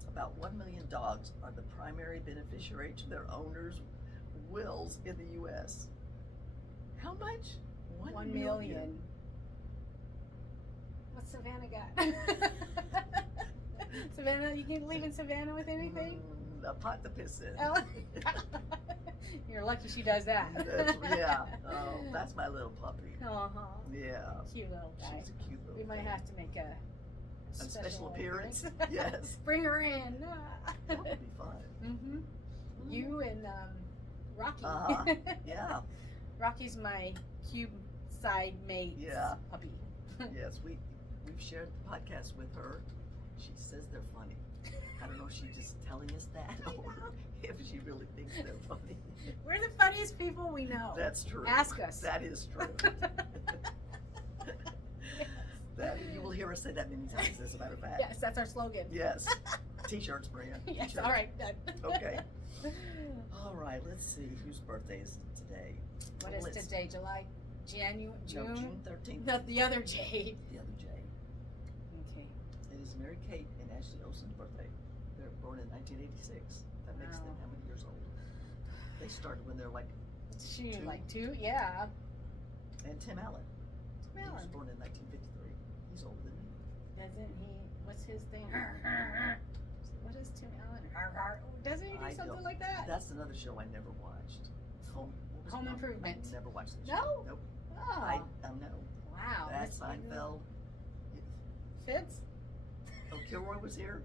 About 1 million dogs are the primary beneficiary to their owners' wills in the U.S. How much? 1 million. What's Savannah got? Savannah, you can leave in Savannah with anything? A pot to piss in. Oh. You're lucky she does that. Yeah. Oh, that's my little puppy. Uh-huh. Yeah. Cute little guy. She's a cute little We might thing. have to make a special appearance. Yes. Bring her in. That would be fun. Mm-hmm. You and Rocky. Uh-huh. Yeah. Rocky's my cube side mate Yeah. puppy. Yes, we've shared the podcast with her. She says they're funny. I don't know if she's just telling us that or if she really thinks they're funny. We're the funniest people we know. That's true. Ask us. That is true. That you will hear us say that many times, as a matter of fact. Yes, that's our slogan. Yes. T-shirts, Maria. Yes, T-shirts. all right, done. Okay. All right, let's see whose birthday is today. What Well, is it's- today? June? No, June 13th. The other J. The other J. Okay. It is Mary Kate and Ashley Olsen's birthday. They're born in 1986. That makes them Wow. how many years old? They started when they're like, Shoot, Two. like 2? Yeah. and Tim Allen. Tim He was Allen. born in 1953. He's older than me. Doesn't he? What's his thing? What is Tim Allen? Doesn't he do I something don't- like that? That's another show I never watched. What was it Home called? Improvement. I never watched that No? show. Nope. Oh, I know. wow. That's Miss Seinfeld. Fitz? Oh, Kilroy was here.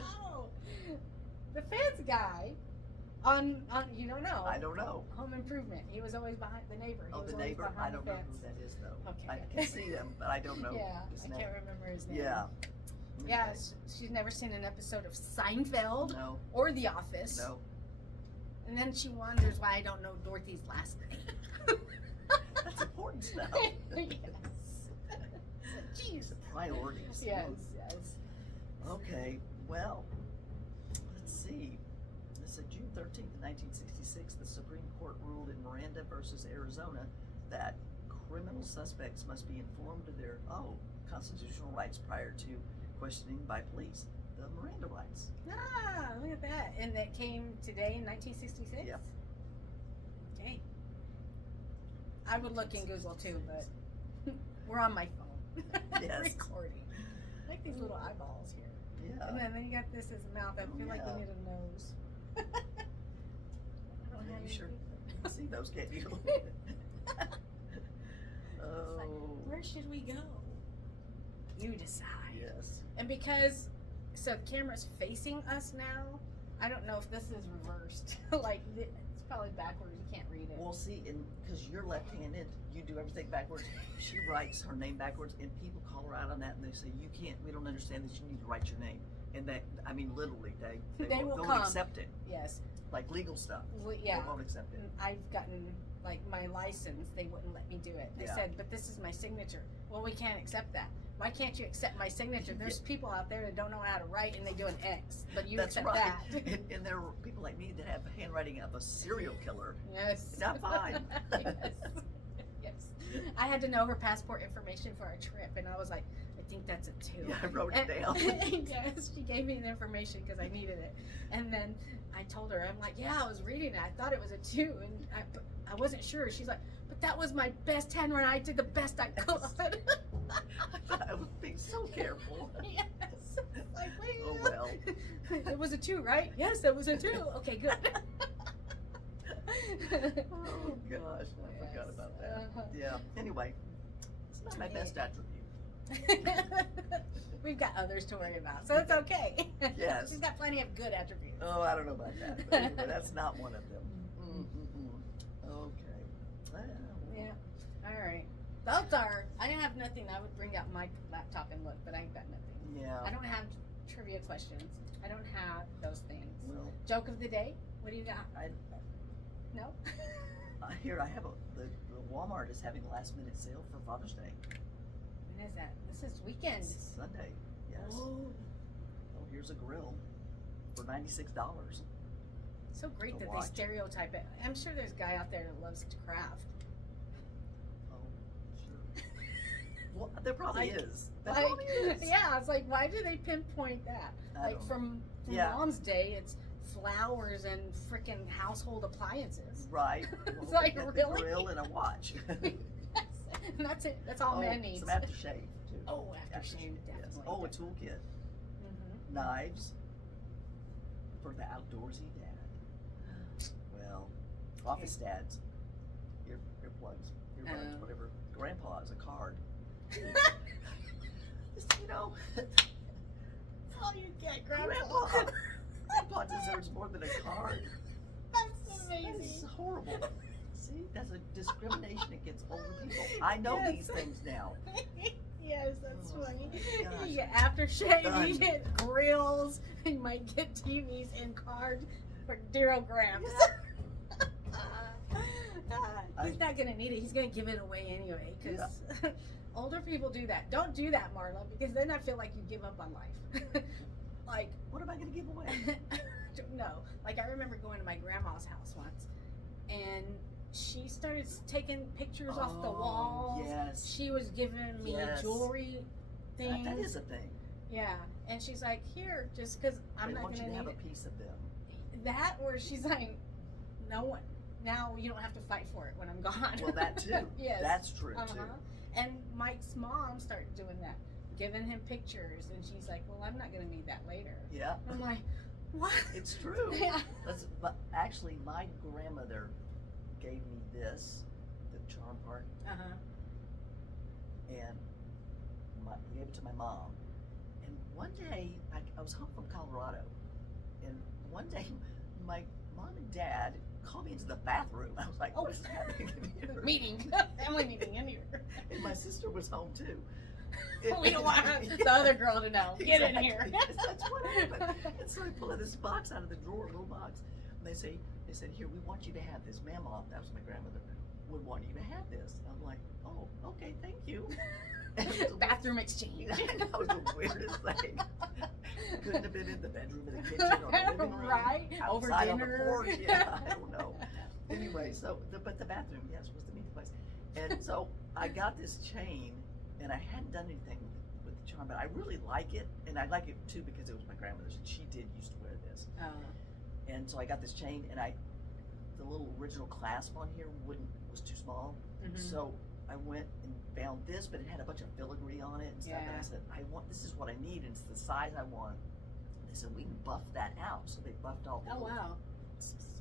Oh, the Fitz guy on you don't know. I don't know. Home Improvement. He was always behind the neighbor. He Oh, was the always neighbor. I behind don't the know fence. who that is though. Okay. I can see him, but I don't know Yeah, his I name. can't remember his name. Yeah. Yeah, Okay. she's never seen an episode of Seinfeld No. or The Office. No. And then she wonders why I don't know Dorothy's last name. That's important stuff. Yes. Jeez. The priorities. Yes, yes. Okay, well, let's see. This is June 13th, 1966. The Supreme Court ruled in Miranda versus Arizona that criminal suspects must be informed of their constitutional rights prior to questioning by police. The Miranda rights. Ah, look at that. And that came today in 1966? Yep. Okay. I would look in Google too, but we're on my phone. Yes. Recording. I like these little eyeballs here. Yeah. And then you got this as a mouth. I feel like Yeah. we need a nose. I don't have You any sure people. can see those, can't you? It's like, Oh, where should we go? You decide. yes. And because, so the camera's facing us now, I don't know if this is reversed. Like, it's probably backwards. You can't read it. Well, see, and because you're left-handed, you do everything backwards. She writes her name backwards, and people call her out on that, and they say, "You can't. We don't understand this. You need to write your name." And that, I mean, literally, they They will won't come. accept it. Yes. Like legal stuff, Yeah. they won't accept it. I've gotten, like, my license. They wouldn't let me do it. They Yeah. said, but this is my signature. Well, we can't accept that. Why can't you accept my signature? There's people out there that don't know how to write, and they do an X. But you That's accept right. that. And there are people like me that have handwriting of a serial killer. Yes. Not fine. Yes. Yes. I had to know her passport information for our trip, and I was like, I think that's a 2. Yeah, I wrote it down. Yes, she gave me the information because I needed it. And then I told her, I'm like, yeah, I was reading it. I thought it was a 2, and I wasn't sure. She's like, but that was my best handwriting. I did the best I could. I was being so careful. Yes. Like, wait. Oh, well. It was a 2, right? Yes, it was a 2. Okay, good. Oh gosh, I forgot Yes. about that. Uh-huh. Yeah. Anyway, it's not my Okay. best attribute. We've got others to worry about, so it's okay. Yes. She's got plenty of good attributes. Oh, I don't know about that, but anyway, that's not one of them. Okay. Well, Yeah. All right. Those are. I didn't have nothing. I would bring out my laptop and look, but I ain't got nothing. yeah. I don't have trivia questions. I don't have those things. Well, Joke of the day. What do you got? No. here I have the Walmart is having a last minute sale for Father's Day. When is that? This is weekend. It's Sunday. Yes. Oh, Oh, here's a grill for $96. so great A that watch. they stereotype it. I'm sure there's a guy out there that loves to craft. Oh, sure. Well, there probably Like- is. There Like, probably is. yeah, it's like, why do they pinpoint that? I Like don't know. from Yeah. Mom's day, it's flowers and freaking household appliances. Right. It's Well, like, we got really? The grill and a watch. And that's it. That's all man needs. Some aftershave too. Oh, aftershave, Yes. definitely. Oh, a toolkit. Mm-hmm. Knives for the outdoorsy dad. Well, office dads. Earplugs, earbuds, Oh. whatever. Grandpa's a card. You know, That's all you get, Grandpa. Grandpa deserves more than a card. That's That is amazing. horrible. See, that's a discrimination against older people. I know Yes. these things now. Yes, that's Oh, funny. my gosh. You get aftershave, Done. you get grills, and you might get TVs and cards for dear old Gramps. He's not gonna need it. He's gonna give it away anyway. Because older people do that. Don't do that, Marla, because then I feel like you give up on life. Like, What am I going to give away? no. Like, I remember going to my grandma's house once, and she started taking pictures off the walls. Yes. She was giving me Yes. jewelry things. That is a thing. Yeah, and she's like, here, just because I'm They not want gonna you to need have it. a piece of them. That, or she's like, no one. Now you don't have to fight for it when I'm gone. Well, that too. Yes. That's true Uh-huh. too. And Mike's mom started doing that, giving him pictures, and she's like, well, I'm not gonna need that later. Yeah, I'm like, what? it's true. Yeah. But actually, my grandmother gave me this, the charm part, Uh-huh. and gave it to my mom. And one day, I was home from Colorado, and one day, my mom and dad called me into the bathroom. I was like, what is happening in here? Meeting. Family meeting in here. And my sister was home too. We don't want the other girl to know. Get in Exactly. here. Yes, that's what happened. And so I pull out this box out of the drawer, a little box, and they said, here, we want you to have this. Mama, that was my grandmother, would want you to have this. I'm like, oh, okay, thank you. Bathroom exchange. That was the weirdest thing. Couldn't have been in the bedroom, in the kitchen, or the living room, Right? Over outside on the dinner. porch. Yeah, I don't know. Anyway, but the bathroom, yes, was the meeting place. And so I got this chain, and I hadn't done anything with the charm, but I really like it, and I like it too because it was my grandmother's, and she did used to wear this. And so I got this chain, and the little original clasp on here was too small, Mhm. so I went and found this, but it had a bunch of filigree on it and stuff. And Yeah. I said, this is what I need, and it's the size I want. They said, we can buff that out. So they buffed all the Oh, little wow.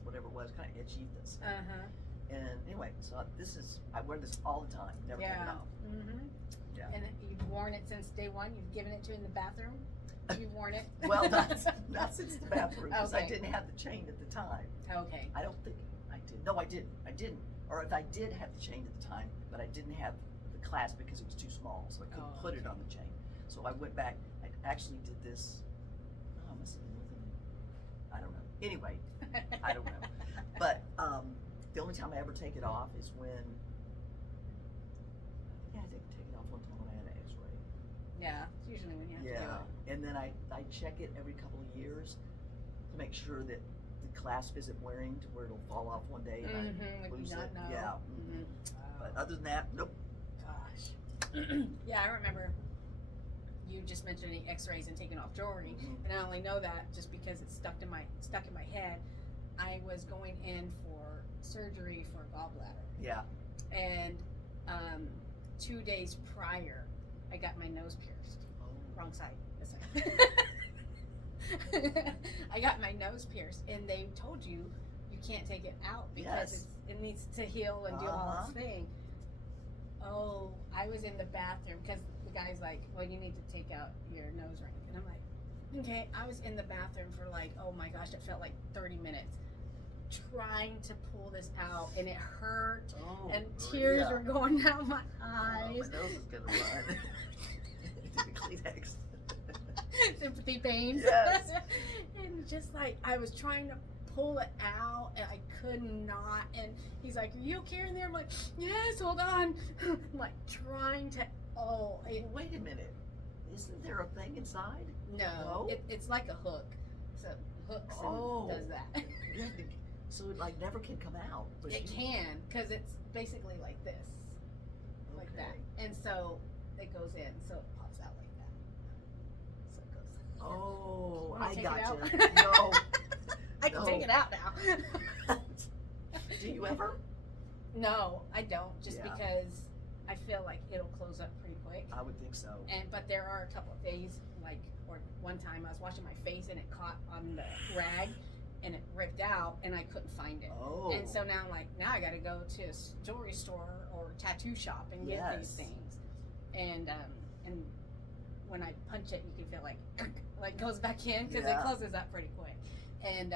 whatever it was, kind of edgy. This. Uh-huh. And anyway, so I wear this all the time, never take it Yeah. off. Mm-hmm. Yeah. And you've worn it since day one? You've given it to in the bathroom? You've worn it? Well, not since the bathroom, because I Okay. didn't have the chain at the time. Okay. I don't think I did. No, I didn't. Or if I did have the chain at the time, but I didn't have the clasp because it was too small, so I couldn't Oh, put it okay. on the chain. So I went back. I actually did this. I must have been within. I don't know. Anyway, I don't know. But the only time I ever take it off is when. I think I did take it off one time when I had an X-ray. Yeah, it's usually when you have to do Yeah, it. and then I check it every couple of years to make sure that the clasp isn't wearing to where it'll fall off one day and Mm-hmm. I lose not it. know. Yeah. Mm-hmm. But other than that, nope. Gosh. Yeah, I remember you just mentioning X-rays and taking off jewelry, Mhm. and I only know that just because it's stuck in my head. I was going in for surgery for gallbladder, Yeah. and 2 days prior, I got my nose pierced. Wrong side. This side. I got my nose pierced, and they told you can't take it out because Yes. it needs to heal and do all its thing. Oh, I was in the bathroom because the guy's like, well, you need to take out your nose ring. And I'm like, okay. I was in the bathroom for like, oh my gosh, it felt like 30 minutes trying to pull this out, and it hurt, and tears were going down my eyes. My nose is gonna run. Kleenex. Sympathy pains. Yes. And just like I was trying to pull it out and I could not, and he's like, are you okay in there? I'm like, yes, hold on. I'm like trying to Wait a minute. Isn't there a thing inside? No. It's like a hook. So hooks and does that. So it like never can come out. It can, because it's basically like this. Like that. And so it goes in, so it pops out like that. So it goes. Oh, Wanna I take got it out? you. No. I can take it out now. Do you ever? No, I don't. Just Yeah. because I feel like it'll close up pretty quick. I would think so. But there are a couple of days, like, or one time I was washing my face and it caught on the rag and it ripped out and I couldn't find it. Oh. And so now I'm like, now I got to go to a jewelry store or tattoo shop and get these things. And when I punch it, you can feel like goes back in because it closes up pretty quick. And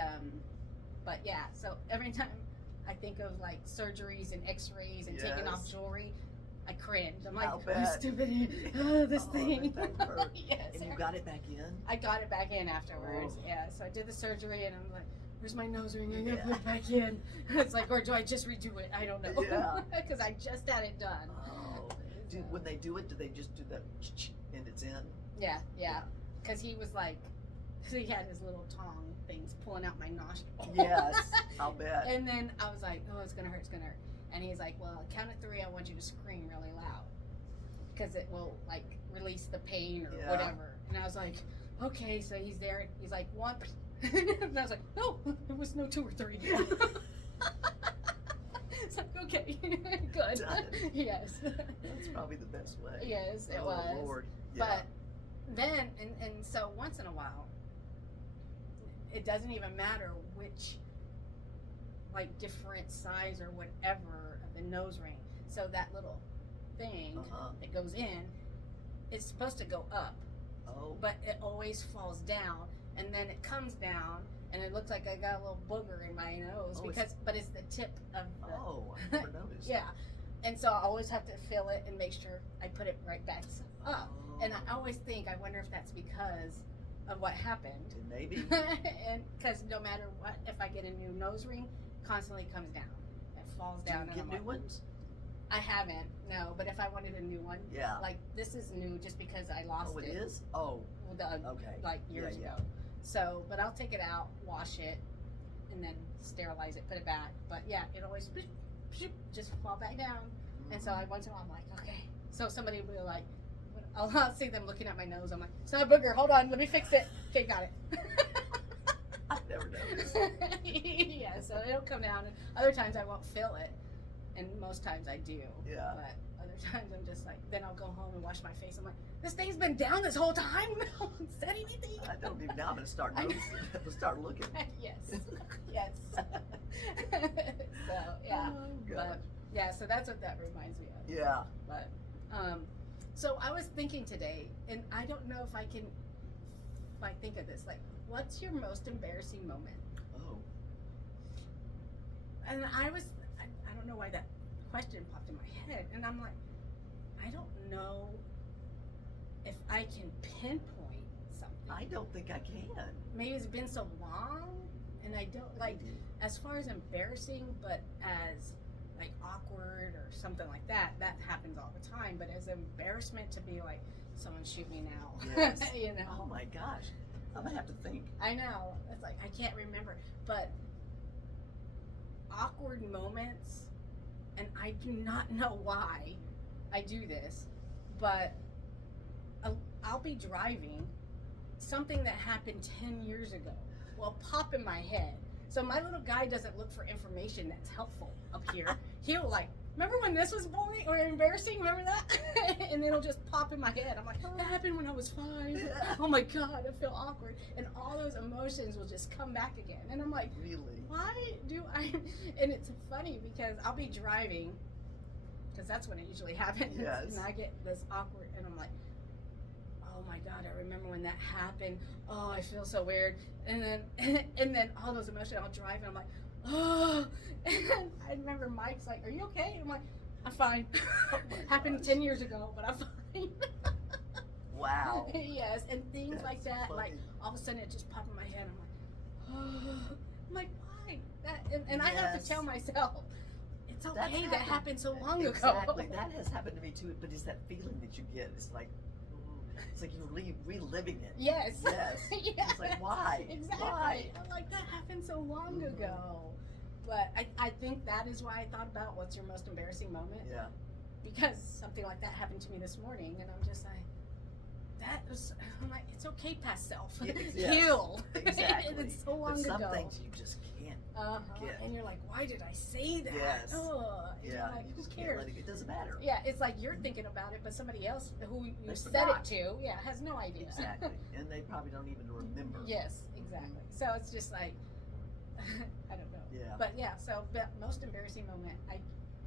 but yeah, so every time I think of like surgeries and X-rays and taking off jewelry, I cringe. I'm like, oh, stupid, this thing. That hurt. Yes. And you got it back in? I got it back in afterwards. Oh. Yeah. So I did the surgery and I'm like, where's my nose ring? I gotta put it back in. It's like, or do I just redo it? I don't know. Yeah. Because I just had it done. Oh. When they do it, do they just do that and it's in? Yeah. Because he was like, he had his little tongue things pulling out my nostril. Yes, I'll bet. And then I was like, oh, it's gonna hurt. And he's like, well, count of 3, I want you to scream really loud because it will like release the pain or whatever. And I was like, okay. So he's there. He's like, 1. And I was like, no, it was no 2 or 3. It's like, okay, good. Done. Yes. That's probably the best way. Yes, it oh, was. Lord. Yeah. But then, and so once in a while, it doesn't even matter which, like, different size or whatever of the nose ring. So that little thing that goes in, it's supposed to go up. Oh. But it always falls down, and then it comes down, and it looks like I got a little booger in my nose but it's the tip of the. Oh, I never noticed. Yeah, and so I always have to feel it and make sure I put it right back up. Oh. And I always think, I wonder if that's because of what happened. Maybe. And because no matter what, if I get a new nose ring, constantly comes down. It falls down. Do you get new ones? I haven't, no. But if I wanted a new one, like this is new just because I lost it. Oh, it is? Oh. Well, like years ago. So, but I'll take it out, wash it, and then sterilize it, put it back. But yeah, it always just fall back down. Mm-hmm. And so once in a while, I'm like, okay. So somebody will be like, I'll see them looking at my nose. I'm like, it's not a booger. Hold on, let me fix it. Okay, got it. I've never noticed. Yeah, so it'll come down. And other times I won't feel it, and most times I do. Yeah. But other times I'm just like, then I'll go home and wash my face. I'm like, this thing's been down this whole time. No one said anything. I don't even. Now I'm gonna start noticing. I'm start looking. Yes. Yes. So yeah. Oh, but yeah, so that's what that reminds me of. Yeah. But so I was thinking today, and I don't know if I think of this, like, what's your most embarrassing moment? Oh. And I don't know why that question popped in my head, and I'm like, I don't know if I can pinpoint something. I don't think I can. Maybe it's been so long, and I don't like, as far as embarrassing, but as like awkward or something like that happens all the time. But as embarrassment to be like, someone shoot me now. Yes. You know. Oh my gosh. I'm gonna have to think. I know. It's like I can't remember, but awkward moments, and I do not know why I do this, but I'll be driving, something that happened 10 years ago will pop in my head. So my little guy doesn't look for information that's helpful up here. He'll like, remember when this was boring or embarrassing? Remember that? And then it'll just pop in my head. I'm like, that happened when I was 5. Oh my God, I feel awkward. And all those emotions will just come back again. And I'm like, really? Why do I? And it's funny because I'll be driving, because that's when it usually happens. Yes. And I get this awkward, and I'm like, oh my God, I remember when that happened. Oh, I feel so weird. And then all those emotions, I'll drive and I'm like, oh. And I remember Mike's like, are you okay? I'm like, I'm fine. Oh my Happened gosh. 10 years ago, but I'm fine. Wow. Yes, and things That's like that, funny. like all of a sudden it just popped in my head. I'm like, oh. I'm like, why? And I have to Yes. tell myself, it's That's okay. That happened so long Exactly. ago. That has happened to me too. But it's that feeling that you get. It's like, it's like you're reliving it. Yes. Yes. Yes. It's like, why? Exactly. Why? I'm like, that happened so long Mhm. ago. But I think that is why I thought about what's your most embarrassing moment. Yeah. Because something like that happened to me this morning, and I'm just like, I'm like, it's okay, past self. Yes. Heal. Exactly. It's so long But some ago. things you just can't. get. And you're like, why did I say that? Yes. Ugh. And Yeah. you're like, You who just can't cares? let it. It doesn't matter. Yeah, it's like you're thinking about it, but somebody else who you They said forgot. it to, has no idea. Exactly. And they probably don't even remember. Yes, exactly. So it's just like, I don't know. Yeah. But yeah, so but most embarrassing moment, I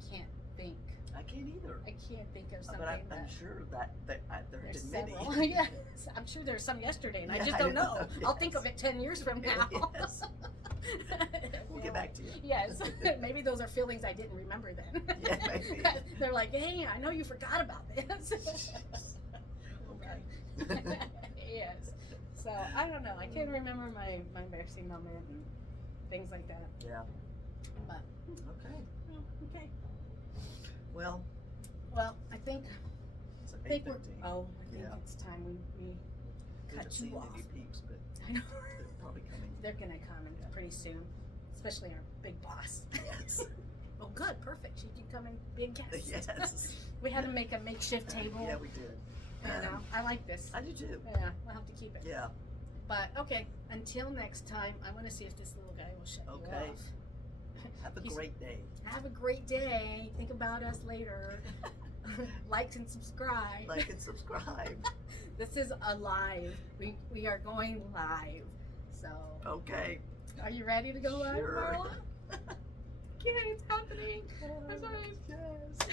can't think. I can't either. I can't think of something But I'm that. sure that there have There's been many. several. Yes, I'm sure there's some yesterday, and I Yeah, just I don't know. know. I'll think Yes. of it 10 years from now. Yes. We'll get back to you. Yes, maybe those are feelings I didn't remember then. Yeah, maybe. They're like, hey, I know you forgot about this. Okay. Yes. So I don't know. I can't remember my embarrassing moment and things like that. Yeah. But Okay. okay. Well, Well, I think it's we're. 8:15. Oh, I think Yeah. it's time we We cut haven't you seen off. any peeps, but I know. they're probably coming. They're gonna come in pretty soon, especially our big boss. Yes. Oh, good, perfect. She can come and be a guest. Yes. We had to make a makeshift table. Yeah, we did. You know, I like this. I do too. Yeah, we'll have to keep it. Yeah. But okay, until next time, I want to see if this little guy will shut Okay. you off. Have a He's- great day. Have a great day. Think about us later. Like and subscribe. Like and subscribe. This is a live. We are going live. So, Okay. are you ready to go live, Sure. Marla? Okay, it's happening. I'm sorry. Yes.